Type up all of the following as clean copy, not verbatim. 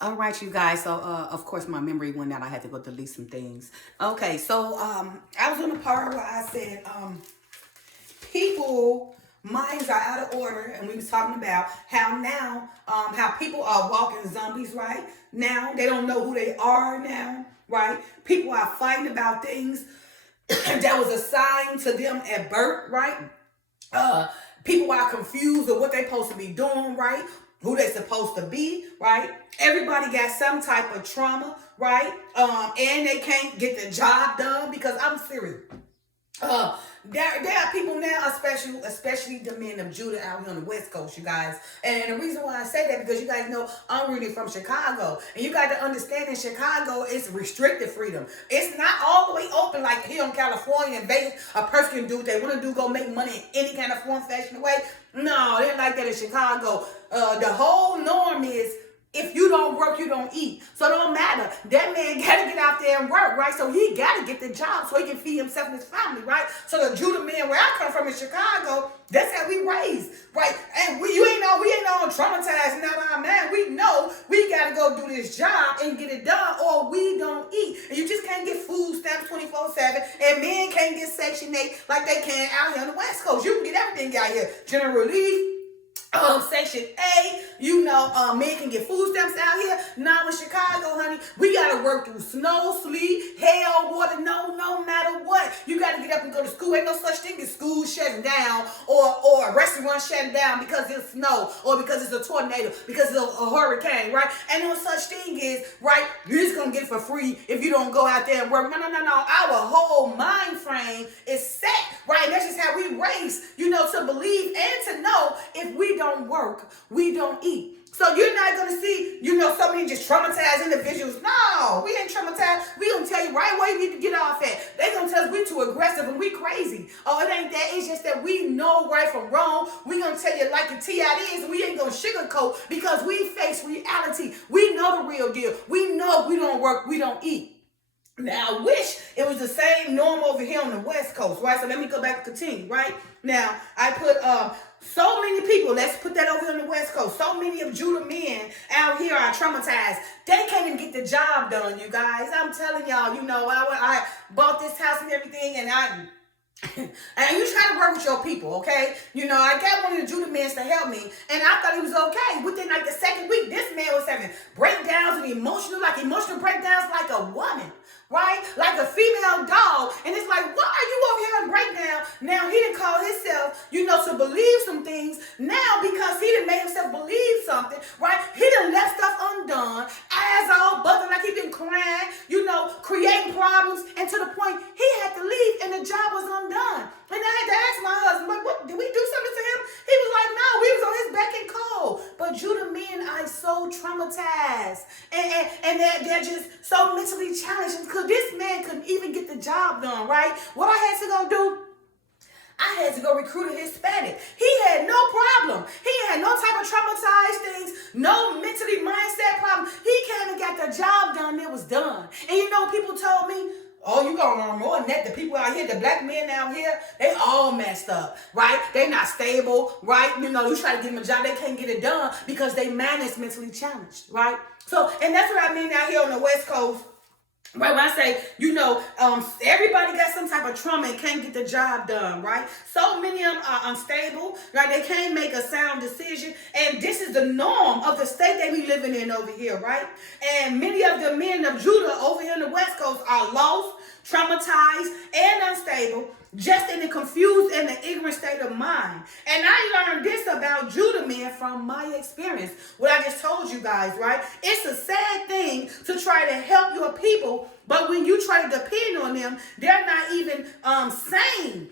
All right, you guys. So, of course, my memory went out. I had to go delete some things. Okay, so I was on the part where I said people minds are out of order, and we was talking about how now how people are walking zombies right now. They don't know who they are now, right? People are fighting about things that was assigned to them at birth, right? uh People are confused of what they supposed to be doing, right? Who they supposed to be, right? Everybody got some type of trauma, right? And they can't get the job done because I'm serious. uh, there are people now, especially the men of Judah out here on the West Coast, you guys. And the reason why I say that because you guys know I'm really from Chicago, and you got to understand in Chicago it's restricted freedom. It's not all the way open like here in California and Vegas. A person can do what they want to do, go make money in any kind of form, fashion, or way. No, they ain't like that in Chicago. The whole norm is if you don't work, you don't eat. So it don't matter. That man got to get out there and work, right? So he got to get the job so he can feed himself and his family, right? So the Judah man where I come from in Chicago, that's how we raised, right? And we ain't on traumatized, not our man. We know we got to go do this job and get it done or we don't eat. And you just can't get food stamps 24/7 and men can't get Section 8 like they can out here on the West Coast. You can get everything out here. General relief, Section A, men can get food stamps out here. Now in Chicago, honey, we gotta work through snow, sleet, hail, water, no matter what. You gotta get up and go to school. Ain't no such thing as school shutting down or a restaurant shutting down because it's snow or because it's a tornado, because it's a hurricane, right? Ain't no such thing as, right, you're just gonna get it for free if you don't go out there and work. No. Our whole mind frame is set, right? And that's just how we raise, to believe and to know if we don't work, we don't eat. So you're not going to see, so many just traumatized individuals. No, we ain't traumatized. We going to tell you right where you need to get off at. They going to tell us we too aggressive and we crazy. Oh, it ain't that. It's just that we know right from wrong. We going to tell you like the TI is, and we ain't going to sugarcoat because we face reality. We know the real deal. We know if we don't work, we don't eat. Now, I wish it was the same norm over here on the West Coast, right? So let me go back and continue, right? Now, I put so many people, let's put that over here on the West Coast. So many of Judah men out here are traumatized. They can't even get the job done, you guys. I'm telling y'all, I bought this house and everything, and and you try to work with your people, okay? I got one of the Judah men to help me, and I thought he was okay. Within like the second week, this man was having breakdowns and emotional breakdowns like a woman, right? Like a female dog. And it's like, why are you over here in breakdown? Now he didn't call himself, to believe some things. Now because he done made himself believe something, right? He done left stuff undone, eyes all buzzing like he been crying, creating problems, and to the point he had to leave and the job was undone. And I had to ask my husband, what, did we do something to him? He was like, no, we was on his beck and call. But Judah men are so traumatized. And they're just so mentally challenged because this man couldn't even get the job done, right? What I had to go do, I had to go recruit a Hispanic. He had no problem. He had no type of traumatized things, no mentally mindset problem. He came and got the job done. It was done. And people told me, oh, you gonna learn more than that. The people out here, the black men out here, they all messed up, right? They not stable, right? You try to give them a job, they can't get it done because they man is mentally challenged, right? So, and that's what I mean out here on the West Coast. Right, when I say, everybody got some type of trauma and can't get the job done, right? So many of them are unstable, right? They can't make a sound decision. And this is the norm of the state that we living in over here, right? And many of the men of Judah over here on the West Coast are lost, traumatized, and unstable, just in a confused and an ignorant state of mind. And I learned this about Judah men from my experience. What I just told you guys, right? It's a sad thing to try to help your people, but when you try to depend on them, they're not even sane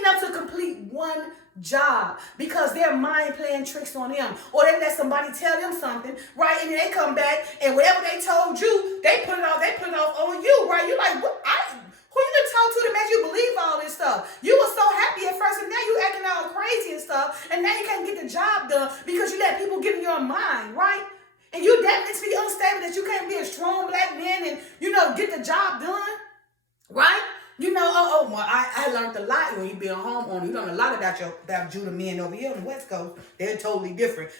enough to complete one job because their mind playing tricks on them, or they let somebody tell them something, right? And then they come back and whatever they told you, they put it off on you, right? You're like, what? Who you done talk to that made you believe all this stuff? You were so happy at first, and now you acting all crazy and stuff, and now you can't get the job done because you let people get in your mind, right? And you that mentally unstable that you can't be a strong black man and, get the job done, right? Well, I learned a lot when you be a homeowner. You learn a lot about Judah men over here on the West Coast. They're totally different.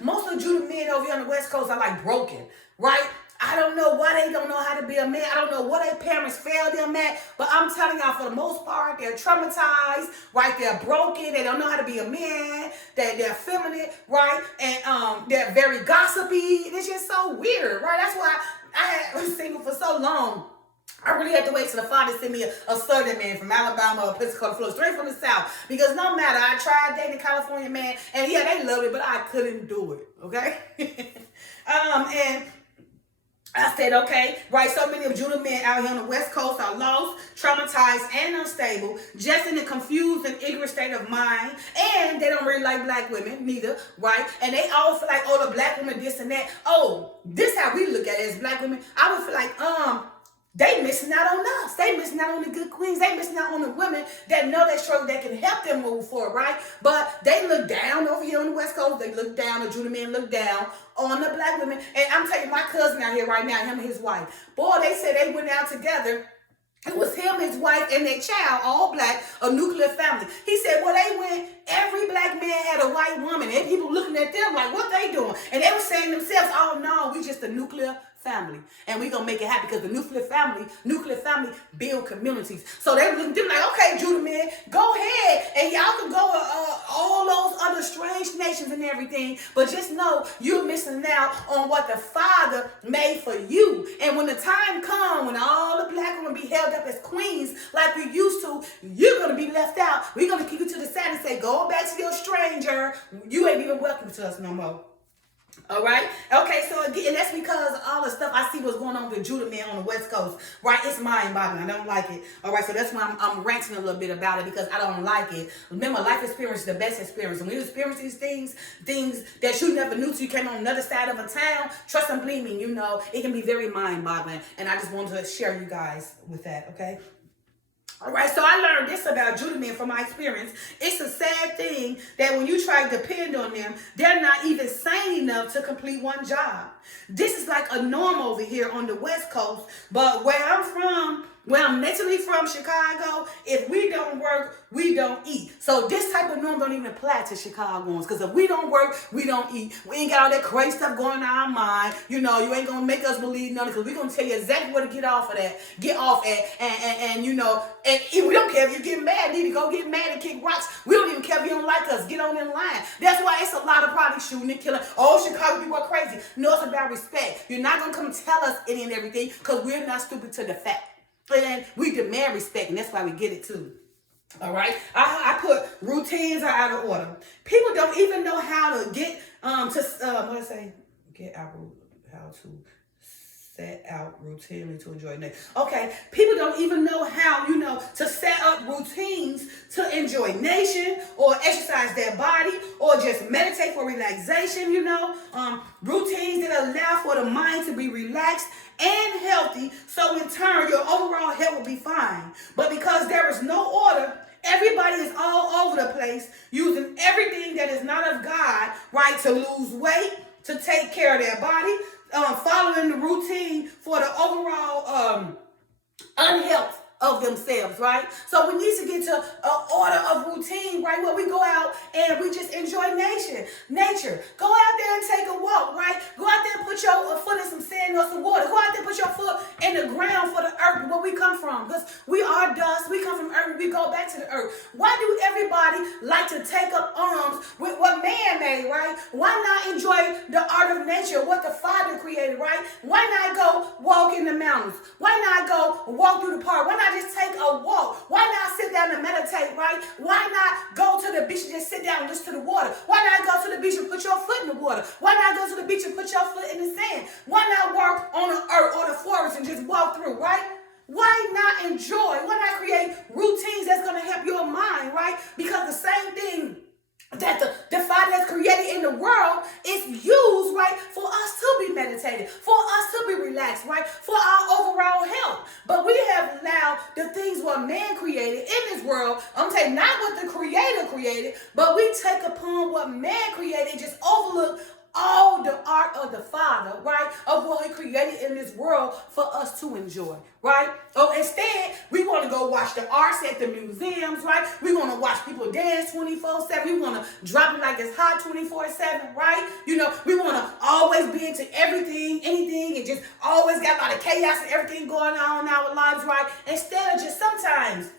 Most of the Judah men over here on the West Coast are like broken, right? I don't know why they don't know how to be a man. I don't know what their parents failed them at, but I'm telling y'all, for the most part, they're traumatized, right? They're broken. They don't know how to be a man. They're feminine, right? And they're very gossipy. It's just so weird, right? That's why I was single for so long. I really had to wait till the father sent me a southern man from Alabama or Pensacola, Florida, straight from the South. Because no matter, I tried dating a California man, and yeah, they loved it, but I couldn't do it, okay? And I said, okay, right, so many of Judah men out here on the West Coast are lost, traumatized, and unstable, just in a confused and ignorant state of mind, and they don't really like black women, neither, right? And they all feel like, oh, the black woman, this and that. Oh, this how we look at it as black women. I would feel like, they missing out on us. They missing out on the good queens. They missing out on the women that know that struggle, that can help them move forward, right? But they look down over here on the West Coast. They look down, the Judah men look down on the black women. And I'm telling you, my cousin out here right now, him and his wife, boy, they said they went out together. It was him, his wife, and their child, all black, a nuclear family. He said, well, they went, every black man had a white woman. And people looking at them like, what they doing? And they were saying themselves, oh, no, we just a nuclear family. And we going to make it happen because the nuclear family build communities. So they were like, okay, Judah men, go ahead. And y'all can go all those other strange nations and everything. But just know you're missing out on what the Father made for you. And when the time comes, when all the black women be held up as queens like we used to, you're going to be left out. We're going to kick you to the side and say, go back to your stranger. You ain't even welcome to us no more. All right. Okay. So again, that's because all the stuff I see what's going on with the Judah men on the West Coast, right? It's mind-boggling. I don't like it. All right. So that's why I'm ranting a little bit about it, because I don't like it. Remember, life experience is the best experience. When you experience these things that you never knew till you came on another side of a town, trust and believe me, it can be very mind-boggling. And I just wanted to share you guys with that. Okay. All right, so I learned this about Judah men from my experience. It's a sad thing that when you try to depend on them, they're not even sane enough to complete one job. This is like a norm over here on the West Coast, but where I'm mentally from, Chicago, if we don't work, we don't eat. So this type of norm don't even apply to Chicagoans, because if we don't work, we don't eat. We ain't got all that crazy stuff going on in our mind. You ain't going to make us believe nothing, because we're going to tell you exactly where to get off at. And we don't care if you get mad. You need to go get mad and kick rocks. We don't even care if you don't like us. Get on in line. That's why it's a lot of probably shooting and killing. Oh, Chicago people are crazy. No, it's about respect. You're not going to come tell us any and everything, because we're not stupid to the fact. And we demand respect, and that's why we get it too. All right. I put routines are out of order. People don't even know how to get get out how to set out routinely to enjoy nature. Okay, people don't even know how, to set up routines to enjoy nature or exercise their body or just meditate for relaxation, routines that allow for the mind to be relaxed and healthy, so in turn your overall health will be fine. But because there is no order, everybody is all over the place using everything that is not of God, right, to lose weight, to take care of their body, following the routine for the overall unhealth of themselves, right? So we need to get to an order of routine, right, where we go out and we just enjoy nature. Go out there and take a walk, right? Go out there and put your foot in some sand or some water. Go out there and put your foot in the ground for the earth, where we come from, because we are dust. We come from earth. We go back to the earth. Why do everybody like to take up arms with what man made, right? Why not enjoy the art of nature, what the Father created, right? Why not go walk in the mountains? Why not go walk through the park? Why not just take a walk? Why not sit down and meditate, right? Why not go to the beach and just sit down and listen to the water? Why not go to the beach and put your foot in the water? Why not go to the beach and put your foot in the sand? Why not walk on the earth or the forest and just walk through, right? Why not enjoy? Why not create routines that's going to help your mind, right? Because the same thing that the Father has created in the world is used, right, for us to be meditated, for us to be relaxed, right, for our overall health. But we have allowed the things what man created in this world, I'm saying not what the Creator created, but we take upon what man created and just overlook all the art of the Father, right? Of what He created in this world for us to enjoy, right? Oh, instead, we want to go watch the arts at the museums, right? We want to watch people dance 24/7. We want to drop it like it's hot 24/7, right? You know, we want to always be into everything, anything, and just always got a lot of chaos and everything going on in our lives, right? Instead of just sometimes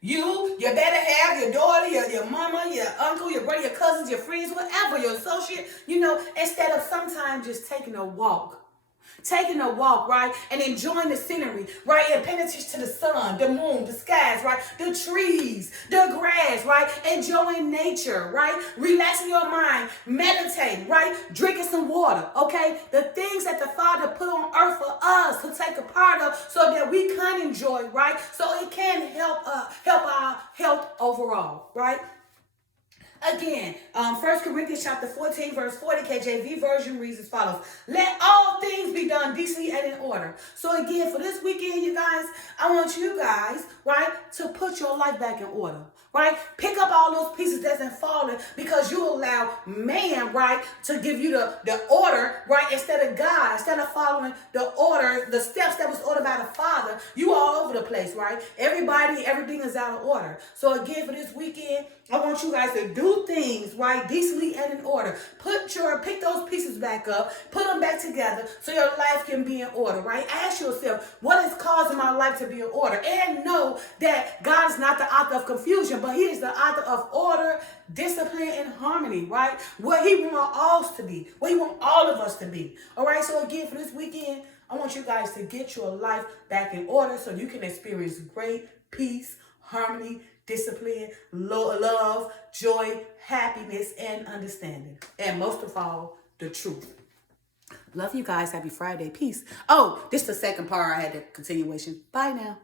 you better have your daughter, your mama, your uncle, your brother, your cousins, your friends, whatever, your associate, instead of sometimes just taking a walk. Taking a walk, right? And enjoying the scenery, right? And paying attention to the sun, the moon, the skies, right? The trees, the grass, right? Enjoying nature, right? Relaxing your mind, meditating, right? Drinking some water, okay? The things that the Father put on earth for us to take a part of so that we can enjoy, right? So it can help our health overall, right? Again, 1 Corinthians chapter 14, verse 40, KJV version reads as follows. Let all things be done decently and in order. So again, for this weekend, you guys, I want you guys, right, to put your life back in order, right? Pick up all those pieces that's in falling because you allow man, right, to give you the order, right, instead of God, instead of following the order, the steps that was ordered by the Father. You all over the place, right? Everything is out of order. So again, for this weekend, I want you guys to do things, right, decently and in order. Pick those pieces back up, put them back together so your life can be in order, right? Ask yourself, what is causing my life to be in order? And know that God is not the author of confusion, but He is the author of order, discipline, and harmony, right? What He wants us to be, what He wants all of us to be. All right, so again, for this weekend, I want you guys to get your life back in order so you can experience great peace, harmony, discipline, love, joy, happiness, and understanding. And most of all, the truth. Love you guys. Happy Friday. Peace. Oh, this is the second part. I had the continuation. Bye now.